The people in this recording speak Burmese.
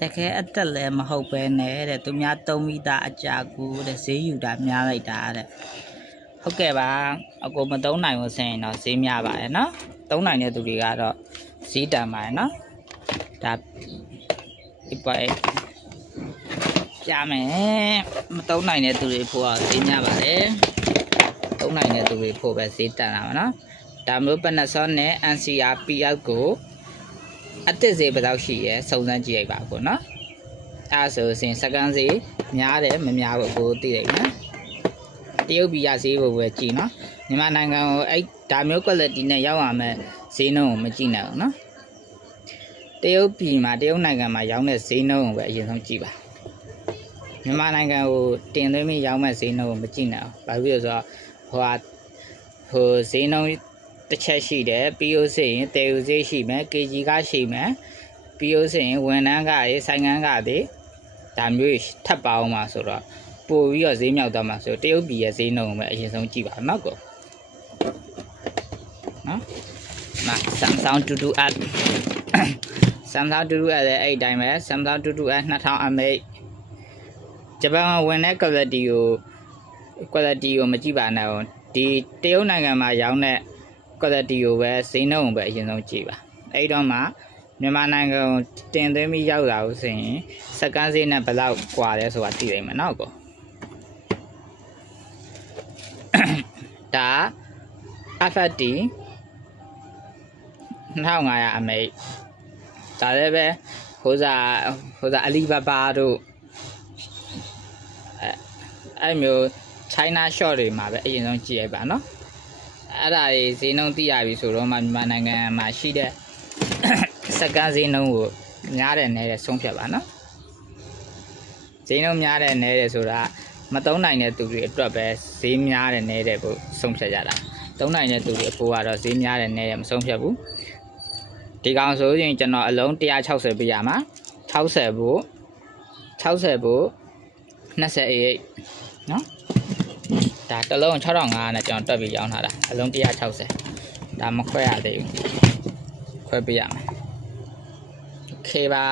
တကယ်အသက်လည်းမဟုတ်ပဲနဲ့တဲ့သူများသုံးမိတာအကြာကူတဲ့ဈေးယူတာများလိုက်တာတဲ့ဟုတ်ကဲ့ပါအကိုမသုံးနိုင်ဘူးဆိုရင်တော့ဈေးများပါတယ်နော်သုံးနိုင်တဲ့သူတွေကတော့ဈေးတန်ပါတယ်နော်ဒါဒီပဲပြမယ်မသုံးနိုင်တဲ့သူတွေဖို့ဈေးများပါတယ်သုံးနိုင်တဲ့သူတွေဖို့ပဲဈေးတန်လာမှာနော်ဒါမျိုး Panasonic NCR PL ကိုအသစ်ဈေးဘယ်လောက်ရှိရဲစုံစမ်းကြည့်လိုက်ပါကိုနော်အဲဆိုရင်စကန်ဈေးများတယ်မများဘူးကိုသိတယ်နော်တရုတ်ပြည်ရဈေးကိုပဲကြည့်နော်မြန်မာနိုင်ငံကိုအဲ့ဒါမျိုး quality နဲ့ရောက်ရမယ်ဈေးနှုန်းကိုမကြည့်နိုင်ဘူးနော်တရုတ်ပြည်မှာတရုတ်နိုင်ငံမှာရောင်းတဲ့ဈေးနှုန်းကိုပဲအရင်ဆုံးကြည့်ပါမြန်မာနိုင်ငံကိုတင်သွင်းပြီးရောင်းမဲ့ဈေးနှုန်းကိုမကြည့်နိုင်ဘူးဘာဖြစ်လို့ဆိုတော့ဟိုဈေးနှုန်းတစ်ချက်ရှိတယ်ပြီးလို့ဆိုရင်တေယူဈေးရှိမယ် KG ကရှိမယ်ပြီးလို့ဆိုရင်ဝန်ထမ်းကရေဆိုင်ငန်းကတွေဒါမျိုးထပ်ပါအောင်ပါဆိုတော့ပို့ပြီးတော့ဈေးမြောက်သွားမှာဆိုတရုတ်ပြည်ရဲ့ဈေးနှုန်းကိုပဲအရင်ဆုံးကြည့်ပါနော်ကောနော်မ Samsung 22 app Samsung 22 app လည်းအဲ့ဒီတိုင်းပဲ Samsung 22 app 2000 mAh ဂျပန်ကဝင်တဲ့ quality ကိုမကြည့်ပါနဲ့ဒီတရုတ်နိုင်ငံမှာရောင်းတဲ့ quality ကိုပဲဈေးနှုန်းကိုပဲအရင်ဆုံးကြည့်ပါအဲ့တော့မှမြန်မာနိုင်ငံကိုတင်သွင်းပြီးရောက်လာလို့ဆိုရင်စကန်ဈေးနဲ့ဘယ်လောက်ကွာလဲဆိုတာသိနိုင်မှာနော်ကောဒါ FFD 2500အမိတ်ဒါလည်းပဲဟိုစားအလီဘာဘာတို့အဲ့မျိုး China short တွေမှာပဲအရင်ဆုံးကြည့်ရပါနော်အဲ့ဒါတွေဈေးနှုန်းသိရပြီဆိုတော့မှမြန်မာနိုင်ငံမှာရှိတဲ့စကန်ဈေးနှုန်းကိုများတယ်နဲတယ်ဆုံးဖြတ်ပါနော်ဈေးနှုန်းများတယ်နဲတယ်ဆိုတာမသုံးနိုင်တဲ့သူတွေအတွက်ပဲဈေးများတယ်နဲတယ်ကိုဆုံးဖြတ်ကြတာသုံးနိုင်တဲ့သူတွေအဖို့ကတော့ဈေးများတယ်နဲတယ်မဆုံးဖြတ်ဘူးဒီကောင်ဆိုရင်ကျွန်တော်အလုံး160ပြရမှာ60ဖို့28နော်ဒါတစ်လုံး6500နဲ့ကျွန်တော်တွက်ပြီးရောင်းထားတာအလုံး160ဒါမခွဲရသေးဘူးခွဲပြရမယ်โอเคပါ